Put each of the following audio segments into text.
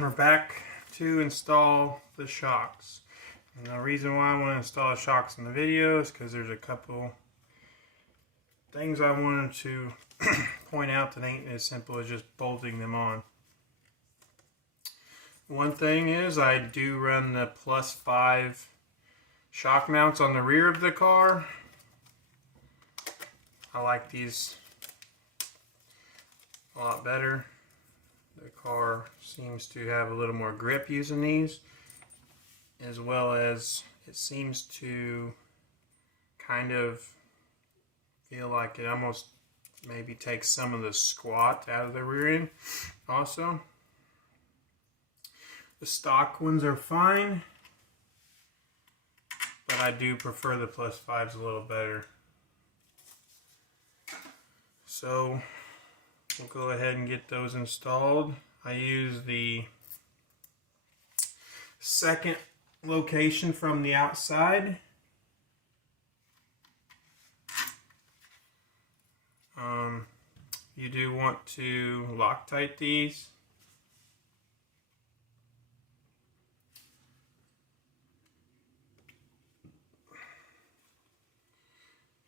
we're back to install the shocks. And the reason why I want to install the shocks in the video is because there's a couple things I wanted to point out that ain't as simple as just bolting them on. One thing is I do run the +5 shock mounts on the rear of the car. I like these a lot better. The car seems to have a little more grip using these, as well as it seems to kind of feel like it almost maybe takes some of the squat out of the rear end also. The stock ones are fine, but I do prefer the +5s a little better. So we'll go ahead and get those installed. I use the second location from the outside. You do want to Loctite these.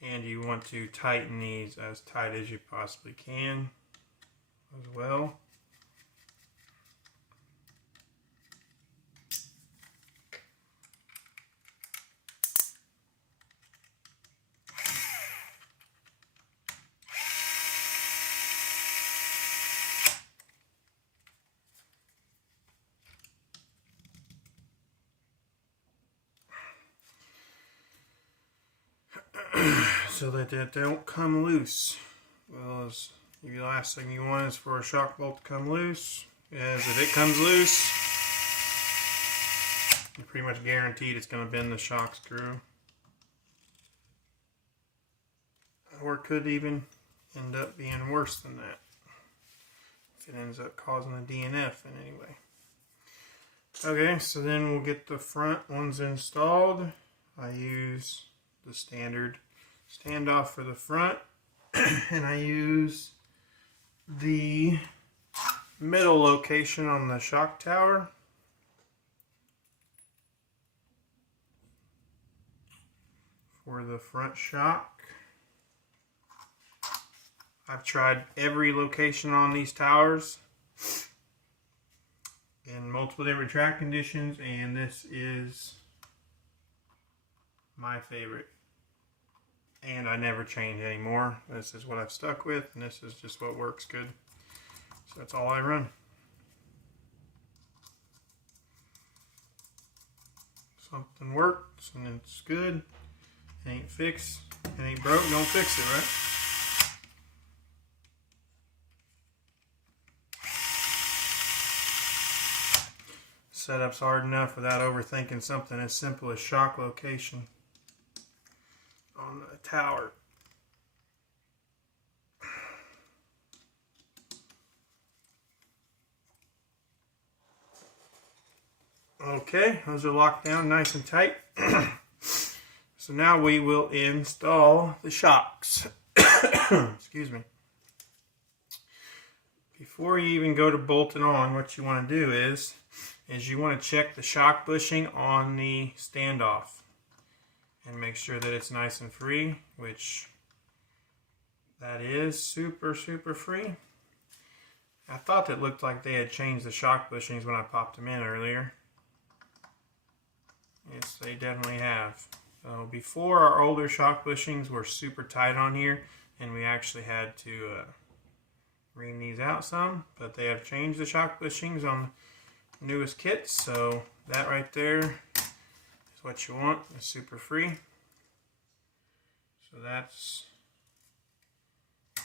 And you want to tighten these as tight as you possibly can as well. So that they don't come loose. Well, the last thing you want is for a shock bolt to come loose. As if it comes loose, you're pretty much guaranteed it's going to bend the shock screw. Or it could even end up being worse than that, if it ends up causing a DNF in any way. Okay, so then we'll get the front ones installed. I use the standard standoff for the front, and I use the middle location on the shock tower for the front shock. I've tried every location on these towers in multiple different track conditions, and this is my favorite. And I never change anymore. This is what I've stuck with, and this is just what works good. So that's all I run. Something works and it's good. It ain't fixed. It ain't broke. Don't fix it, right? Setup's hard enough without overthinking something as simple as shock location on the tower. Okay, those are locked down nice and tight. So now we will install the shocks. Excuse me. Before you even go to bolting on, what you want to do is you want to check the shock bushing on the standoff and make sure that it's nice and free, which that is super free. I thought it looked like they had changed the shock bushings when I popped them in earlier. Yes, they definitely have. So before, our older shock bushings were super tight on here, and we actually had to ream these out some, but they have changed the shock bushings on the newest kits, so that right there is what you want. It's super free. So that's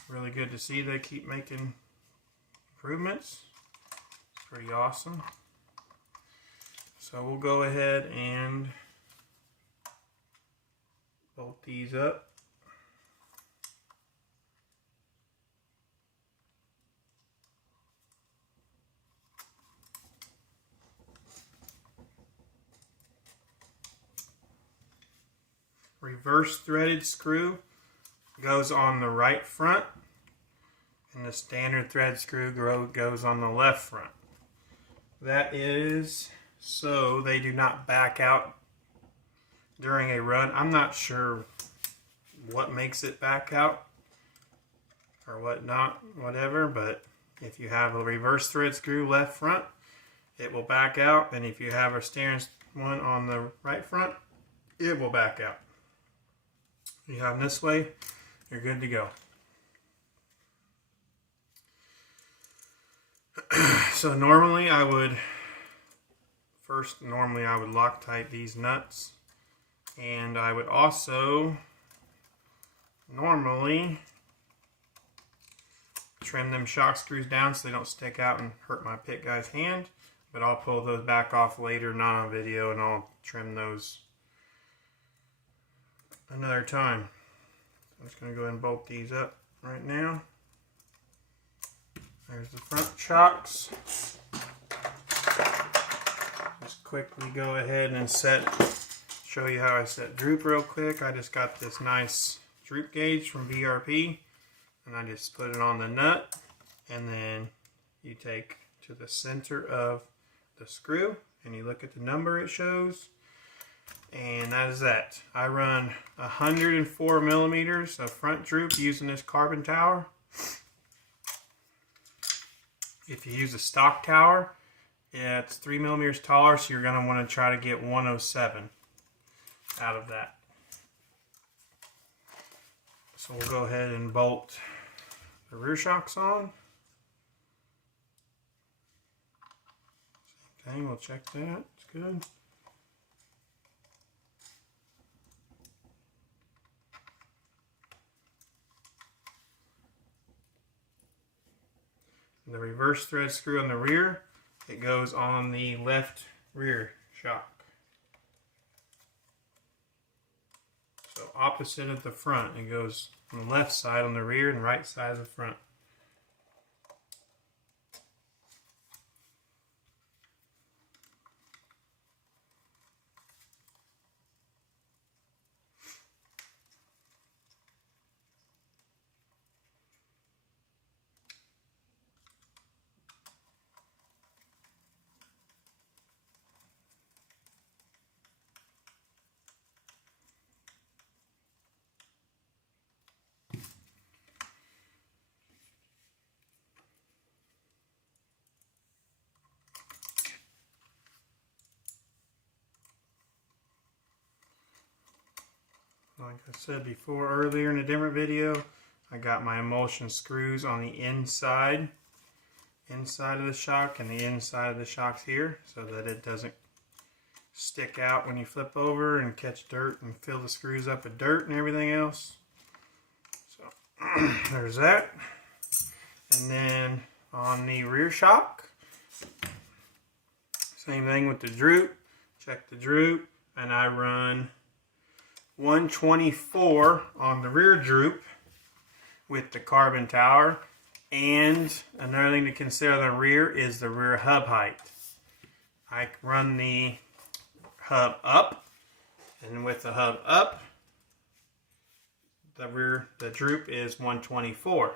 really good to see they keep making improvements. It's pretty awesome. So we'll go ahead and bolt these up. Reverse threaded screw goes on the right front, and the standard thread screw goes on the left front. That is so they do not back out during a run. I'm not sure what makes it back out or what not, whatever, but if you have a reverse thread screw left front, it will back out, and if you have a steering one on the right front, it will back out. You have them this way, you're good to go. So normally I would Loctite these nuts, and I would also normally trim them shock screws down so they don't stick out and hurt my pit guy's hand, but I'll pull those back off later, not on video, and I'll trim those another time. I'm just going to go ahead and bolt these up right now. There's the front shocks. Just quickly go ahead and show you how I set Droop real quick. I just got this nice Droop gauge from VRP, and I just put it on the nut, and then you take to the center of the screw and you look at the number it shows, and that is that. I run 104 millimeters of front Droop using this carbon tower. If you use a stock tower, it's 3 millimeters taller, so you're going to want to try to get 107 out of that. So we'll go ahead and bolt the rear shocks on. Same thing, we'll check that. It's good. The reverse thread screw on the rear, it goes on the left rear shock. So opposite of the front, it goes on the left side on the rear and right side of the front. Like I said before earlier in a different video, I got my emulsion screws on the inside of the shock and the inside of the shocks here, so that it doesn't stick out when you flip over and catch dirt and fill the screws up with dirt and everything else. So there's that. And then on the rear shock, same thing with the Droop. Check the Droop, and I run 124 on the rear Droop with the carbon tower. And another thing to consider on the rear is the rear hub height. I run the hub up, and with the hub up, the Droop is 124.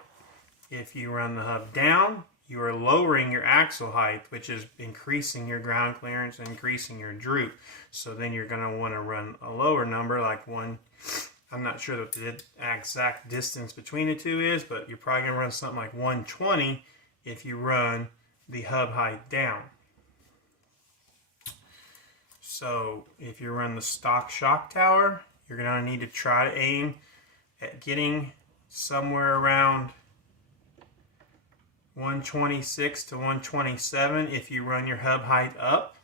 If you run the hub down, you are lowering your axle height, which is increasing your ground clearance and increasing your Droop. So then you're going to want to run a lower number, like one. I'm not sure what the exact distance between the two is, but you're probably going to run something like 120 if you run the hub height down. So if you run the stock shock tower, you're going to need to try to aim at getting somewhere around 126 to 127 if you run your hub height up,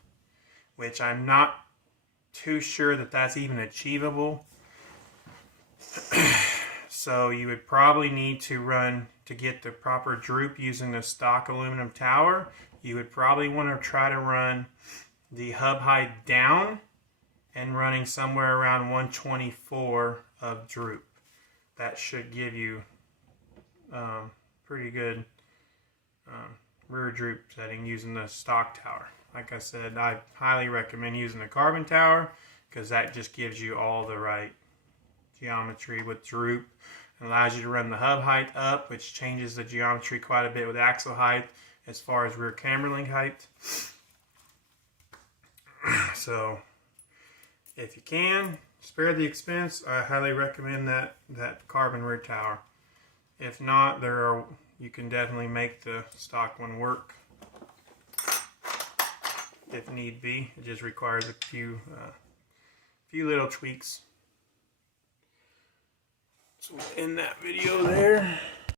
which I'm not too sure that that's even achievable. So you would probably need to run, to get the proper Droop using the stock aluminum tower, you would probably want to try to run the hub height down and running somewhere around 124 of Droop. That should give you pretty good rear Droop setting using the stock tower. Like I said, I highly recommend using the carbon tower because that just gives you all the right geometry with Droop. It allows you to run the hub height up, which changes the geometry quite a bit with axle height as far as rear camber link height. So if you can spare the expense, I highly recommend that carbon rear tower. If not, you can definitely make the stock one work if need be. It just requires a few little tweaks. So we'll end that video there.